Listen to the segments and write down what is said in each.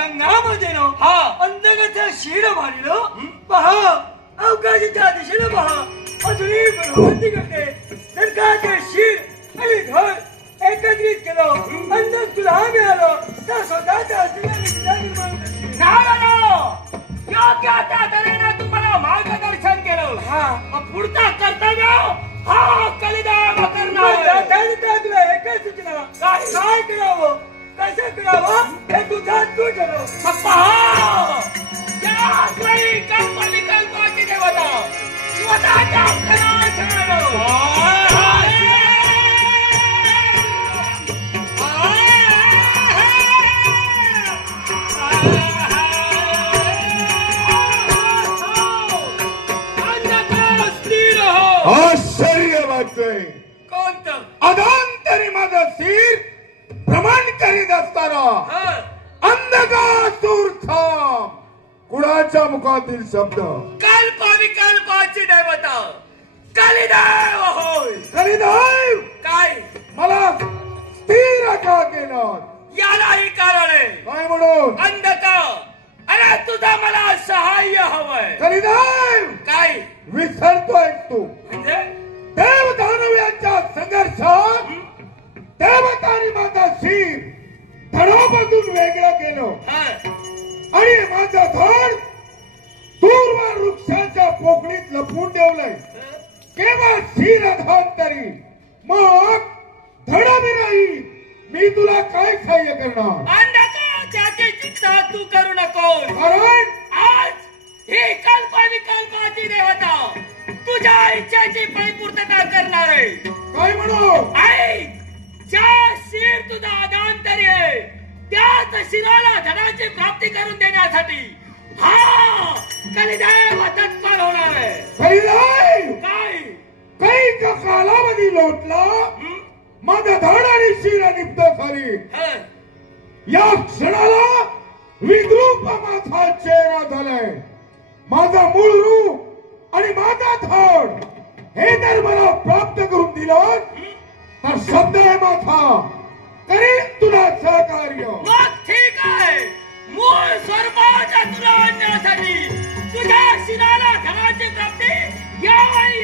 गंगामध्ये ना अंधकाचा शिर मारिलं पहा अवकाशाच्या दिशेने पहा अजूनही बरोबरी करते नरकाचे शिर आणि घर एकत्रित केलं अंध तुला मिळालं तर स्वतःच्या अस्तित्वाने निर्माण करशील योग्य त्या तऱ्हेने तुम्हाला मार्गदर्शन केलं पुढचा कर्तव्य हा कलिदाम करणार तुला एकच सूचना काय करावं कसं करावं हे तुझा तू ठरव पहा कल्पविकल्पाची देवता स्वतःच्या आश्चर्य वाटतंय कोणतं अधांतरी माझं शिर भ्रमण करीत असताना अंधकासूर थांब कुणाच्या मुखातील शब्द कल्पविकल्पाची देवता कलिदेव होय कलिदेव काय मला स्थिर का केलं यालाही कारण आहे काय म्हणून अंधकार अरे तुझा मला सहाय्य हवंय कलिदेव काय विसरतोय तू म्हणजे देव दानव यांच्या संघर्षात देवतांनी माझा शिर धडापासून वेगळं केलं आणि माझं धड दूरवर वृक्षाच्या पोकळीत लपवून ठेवलंय केवळ शिर अधांतरी मग धडावी नाही मी तुला काय सहाय्य करणार अंधकार त्याची चिंता तू करू नको कारण आज ही कल्पविकल्पाची देवता तुझ्या इच्छेची परिपूर्तता करणार आहे काय म्हणू ऐक ज्या शिर तुझा अधांतरी आहे त्याच शिराला धनाची प्राप्ती करून देण्यासाठी हा कलिदेव तत्पर होणार आहे कलिदेव काय काही कालावधी लोटला माझं धड आणि शिर निप्त झाली या क्षणाला विद्रूप माझा चेहरा झालाय माझा मूळ रूप आणि माझा धड हे जर मला प्राप्त करून दिलं तर शब्द आहे माझा करीन तुला सहकार्य मग ठीक आहे मूळ स्वरूपाच्या तुला आणण्यासाठी तुझ्या शिराला धनाची प्राप्ती यावेळी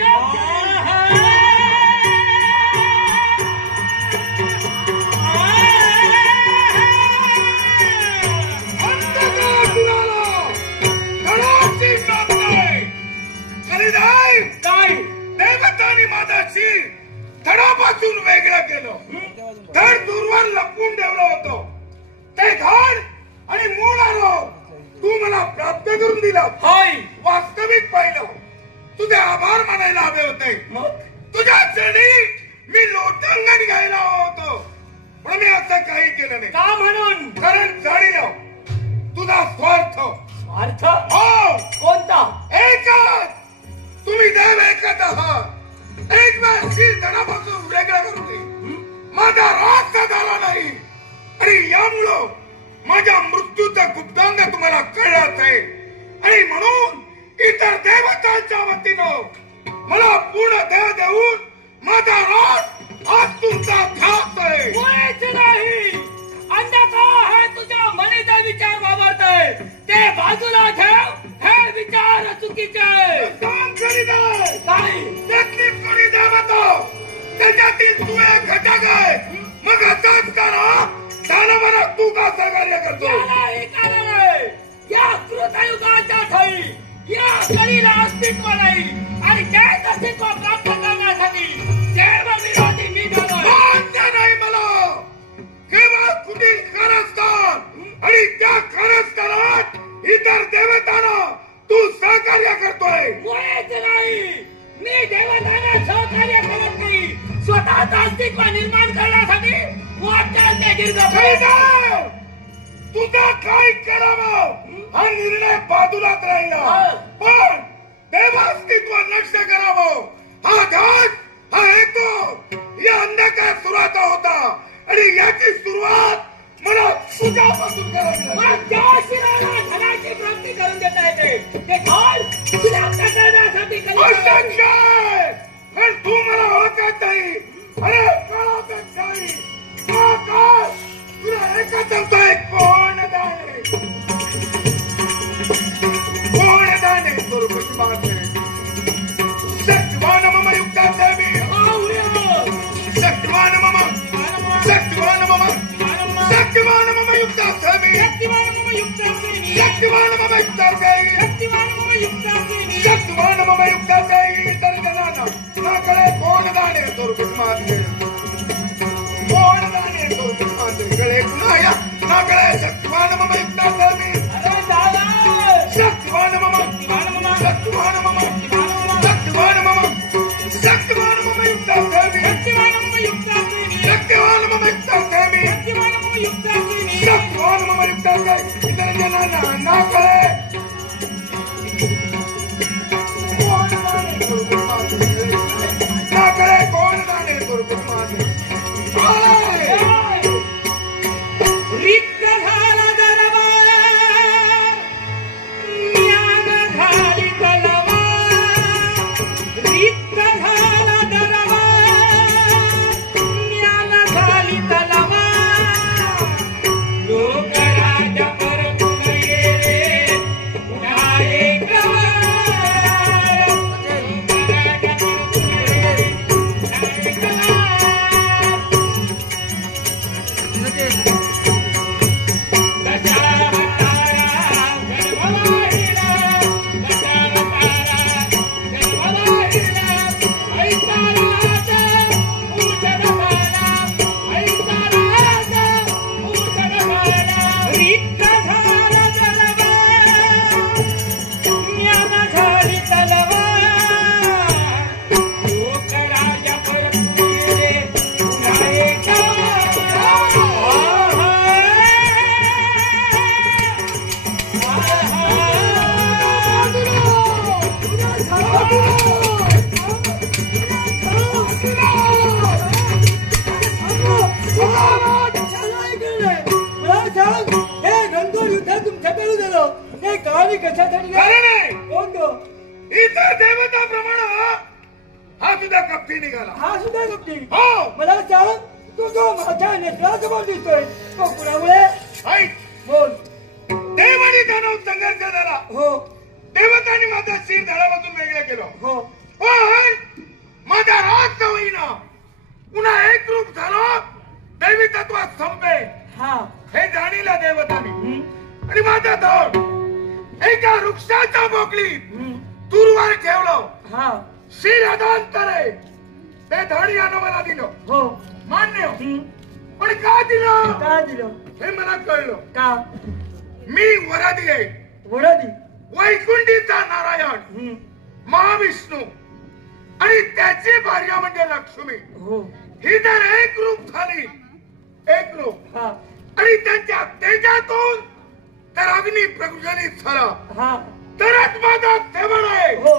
काय देवतांनी माझा शिर धडापासून वेगळं केलं धड दूरवर लपवून ठेवलं होतं ते धड आणि मूळ आलो तू मला प्राप्त करून दिला होय वास्तविक पाहिलं तुझे आभार मानायला हवे होते तुझ्या चरणी मी लोटांगण घ्यायला होतो पण मी असं काही केलं नाही का म्हणून कारण जाणील तुझा स्वार्थ अर्थ हो कोणता एकच तुम्ही देव एकच आहात एक वेळ शिर धडापासून वेगळा करू नये माझा राग झाला नाही आणि यामुळं माझ्या मृत्यूचा गुप्तांग तुम्हाला कळत आहे आणि म्हणून इतर देवतांच्या वतीनं मला पूर्ण देव देऊन माझा राग आज तुमचा ध्यास आहे मुळेच नाही अंधकार हे तुझ्या मनाचा विचार वावरतोय ते बाजूला ठेव हे विचार चुकीचे आहे नाही त्यातली कोणी देवता त्याच्यातील तू एक घटक आहे मग असंच करा दानवाला तू का सहकार्य करतो यालाही कारण आहे या कृतयुगाच्या ठाई या कलीला अस्तित्व नाही आणि तेच अस्तित्व प्राप्त करण्यासाठी देव विरोधी मी मान्य नाही मला केवळ कुटील कारस्थान आणि त्या कारस्थानात इतर देवतांना तू सहकार्य करतोय मुळेच नाही मी देवतांना सहकार्य करत नाही स्वतःचं अस्तित्व निर्माण करण्यासाठी वाटचाल ते दीर्घ तुझा काय करावं हा निर्णय बाजूलाच राहिला पण देवास्तित्व नष्ट करावं हा घाट हा हेतू या अंधकार सुरुवात होता आणि याची सुरुवात मला तुझ्यापासून करावी धनाची प्राप्ती करून देता येते ते घाल तुला करण्यासाठी पण तू मला ओळखत नाही अरे कळतच नाही तुला एकच कोण झाले शक्तिवान मम युक्तास्मि अरे दादा शक्तिवान मम शक्तिमान मम शक्तिवान मम शक्तिमान मम शक्तिवान मम युक्तास्मि शक्तिमान मम युक्तास्मि शक्तिवान मम युक्तास्मि शक्तिमान मम युक्तास्मि शक्तिवान मम युक्तास्मि इतर जनांना ना कळे कोण जाणे गुरुकुल माझे ना कळे कोण जाणे गुरुकुल माझे रिक्त झाला दरबार ज्ञान झाली तलवार रिक्त झाला दरबार ज्ञान झाली तलवार लोकराज परतून गेले पुन्हा एक वार. लोकराज परतून गेले पुन्हा एक कशासाठी कोण तो इतर देवता प्रमाण हा सुद्धा कपटी निघाला हा सुद्धा कपटी हो मला सांग तू जो माझ्या नेत्रासमोर दिसतोय तो कुणामुळे ऐक बोल देव आणि दानव संघर्ष झाला हो देवतांनी माझा शिर धडापासून वेगळं केलं हो पण माझा राग होईना पुन्हा एक रूप झालो दैवी तत्वात संपे हा हे जाणीला देवतांनी आणि माझा धड एका वृक्षाच्या बोकलीत दूरवर ठेवलं हा शिर अदांतरे ते धड यानं मला दिलं हो मान्य पण का दिलं का दिलं हे मला कळलं का मी वरादी आहे वरादी वैकुंठीचा नारायण महाविष्णू आणि त्याची भार्या म्हणजे लक्ष्मी हो ही जर एक रूप झाली एक रूप हा आणि त्यांच्या तेजातून तर अग्नी प्रज्वलित झाला हा तरच माझा देवळ आहे हो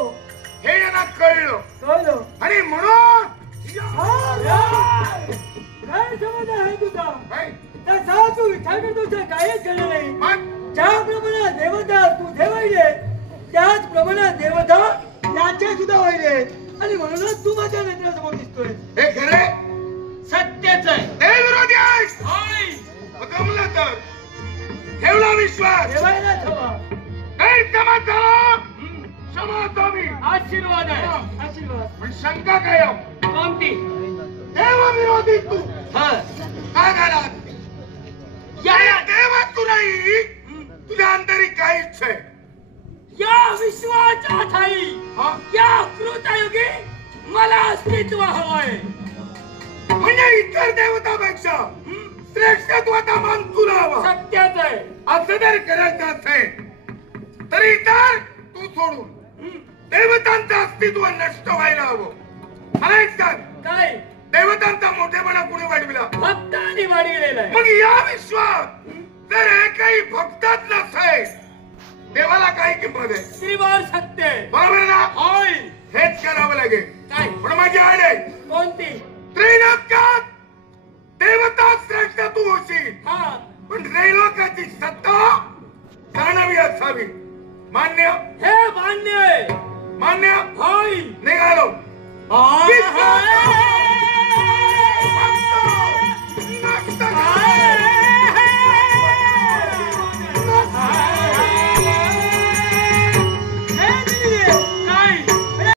हे यांना कळलं कळलं आणि म्हणून काय समज आहे तुझा काय? तसा तू विचार करतोस काहीच केलं नाही मग ज्याप्रमाणे देवता तू देवायले त्याचप्रमाणे देवता याचे सुद्धा वैले आणि म्हणूनच तू माझ्या नेत्रासमोर दिसतोय हे खरे सत्यच आहे देव विरोधी आहेस होय मग जमलं तर ठेवला विश्वास देवायलाच हवा नाही जमा झाला क्षमा आशीर्वाद आहे आशीर्वाद पण शंका काय कोणती देव विरोधी तू हा का झाला या देवात तू नाही तुझ्या अंतरी काहीच आहे या विश्वाच्या ठाई हा? या कृतयुगी मला अस्तित्व हवंय म्हणजे इतर देवतापेक्षा श्रेष्ठत्वाचा मान तुला हवा सत्यच आहे असं जर करायचं असेल तरी तर तू सोडून देवतांचं अस्तित्व नष्ट व्हायला हवं मला एक सांग काय देवतांचा मोठेपणा कुणी वाढविला भक्तांनी वाढविलेलं आहे मग या विश्वात जर एकही भक्तच नसेल देवाला काही किंमत आहे श्रीवार सत्य आहे. बरोबर ना होय हेच करावं लागेल काय पण माझी आड आहे कोणती त्रैलोक्यात देवता श्रेष्ठ तू होशील हा पण त्रैलोकाची सत्ता जाणवी असावी मान्य हे मान्य आहे मान्य होय निघालो आहे.